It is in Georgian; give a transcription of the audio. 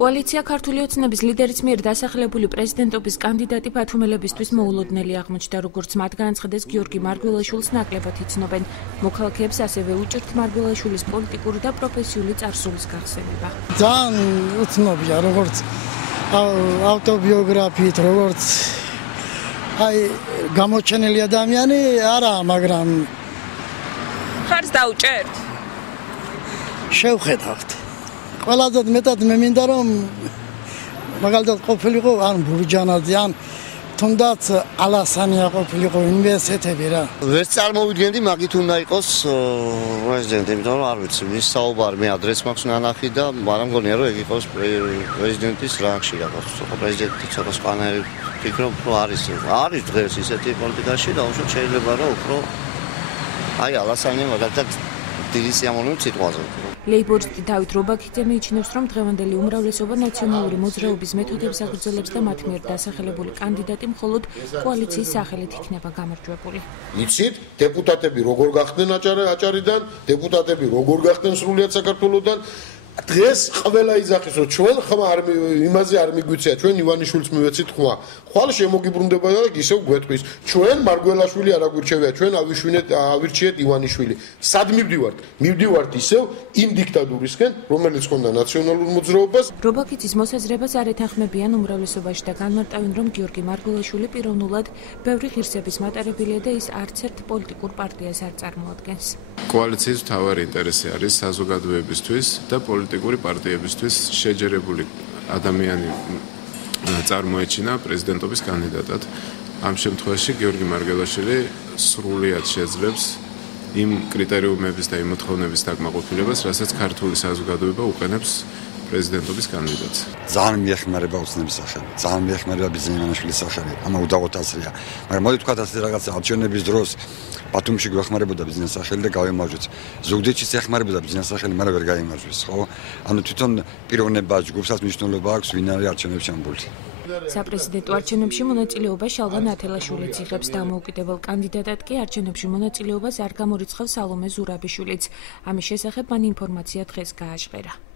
კოალიცია ქართული ოცნების ლიდერის მიერ დასახელებული პრეზიდენტობის კანდიდატი ბათუმელებისთვის მოულოდნელი აღმოჩნდა, როგორც მათ განაცხადეს გიორგი მარგველაშვილს ნაკლებად იცნობენ. მოქალაქეებს ასევე უჭირთ მარგველაშვილის პოლიტიკური და პროფესიული წარსულის გახსენება. ძალიან უცნობია, როგორც ავტობიოგრაფიით, როგორც გამოჩენილი ადამიანი არაა, მაგრამ ხარს დაუჭერთ? შევხედავთ. ყველაზე მეტად მე მინდა რომ მაგალითად ყოფილიყო ან ბურჯანაძე ან თუნდაც ალასანია ყოფილიყო უნივერსიტეტები რა. ვერ წარმოვიდგენდი მაგით უნდა იყოს პრეზიდენტი, იმიტომ რომ არ ვიცი, მის საუბარი მე ადრესს მაქვს ნანახი და მაგრამ მგონია რომ ეგ იყოს პრეზიდენტის რანგში რაღაც. პრეზიდენტი ცოტა სპანერი ფიქრობ რომ არის დღეს ისეთი პოლიტიკაში და უშუალოდ შეიძლება რომ უფრო ალასანია მაგალითად დიდი სიამოვნებით სიტყვაზე. ლეიბორისტი დავით რობაქიძე მიიჩნევს, რომ დღევანდელი უმრავლესობა ნაციონალური მოძრაობის მეთოდებს აგრძელებს და მათ მიერ დასახელებული კანდიდატი მხოლოდ კოალიციის სახელით იქნება გამარჯვებული. იცით, დეპუტატები როგორ გახდნენ აჭარიდან, დეპუტატები როგორ გახდნენ სრულიად საქართველოსდან. დღეს ყველა იძახის, რომ ჩვენ ხმა იმაზე არ მიგვიწია, ჩვენ ივანიშვილს მივეცით ხმა. ხვალ შემოგიბრუნდება და ისევ გვეტყვის. ჩვენ მარგველაშვილი არ აგვირჩევია, ჩვენ ავირჩიეთ ივანიშვილი. სად მივდივართ? მივდივართ ისევ იმ დიქტატურისკენ, რომელიც ჰქონდა ნაციონალურ მოძრაობას. რობაქიძის მოსაზრებას არ ეთანხმებიან უმრავლესობაში და განმარტავენ, რომ გიორგი მარგველაშვილი პიროვნულად ბევრი ღირსების მატარებელია და ის არც ერთ პოლიტიკურ პარტიას არ წარმოადგენს. კოალიციის მთავარი ინტერესი არის საზოგადოებისთვის და პოლიტიკური პარტიებისთვის შეჯერებული ადამიანი წარმოეჩინა პრეზიდენტობის კანდიდატად. ამ შემთხვევაში გიორგი მარგველაშვილი სრულიად შეძლებს იმ კრიტერიუმების და იმ მოთხოვნების დაკმაყოფილებას, რასაც ქართული საზოგადოება უყენებს პრეზიდენტობის კანდიდატს. ძალიან მიეხმარება ოცნების სახელი, ძალიან მიეხმარება ბიზნესმენაშვილის სახელი, ამა უდავოდ ასრია. მაგრამ მოდი თქვათ ასე რაღაცა არჩევნების დროს ბათუმში გვეხმარებოდა ბიზნეს სახელი და გავიმარჯვეთ. ზუგდიდშიც ეხმარებოდა ბიზნეს სახელი, მაგრამ ვერ გაიმარჯვეს, ხო? ანუ თვითონ პიროვნება ჯგუფსაც მნიშვნელობა აქვს, ვინ არის არჩევნებში ამბული. საპრეზიდენტო არჩევნებში მონაწილეობა შალვა ნათელაშვილიც იღებს. დამოუკიდებელ კანდიდატად კი არჩევნებში მონაწილეობას არ გამორიცხავს სალომე ზურაბიშვილიც. ამის შესახებ მან ინფორმაცია დღეს გააჟღერა.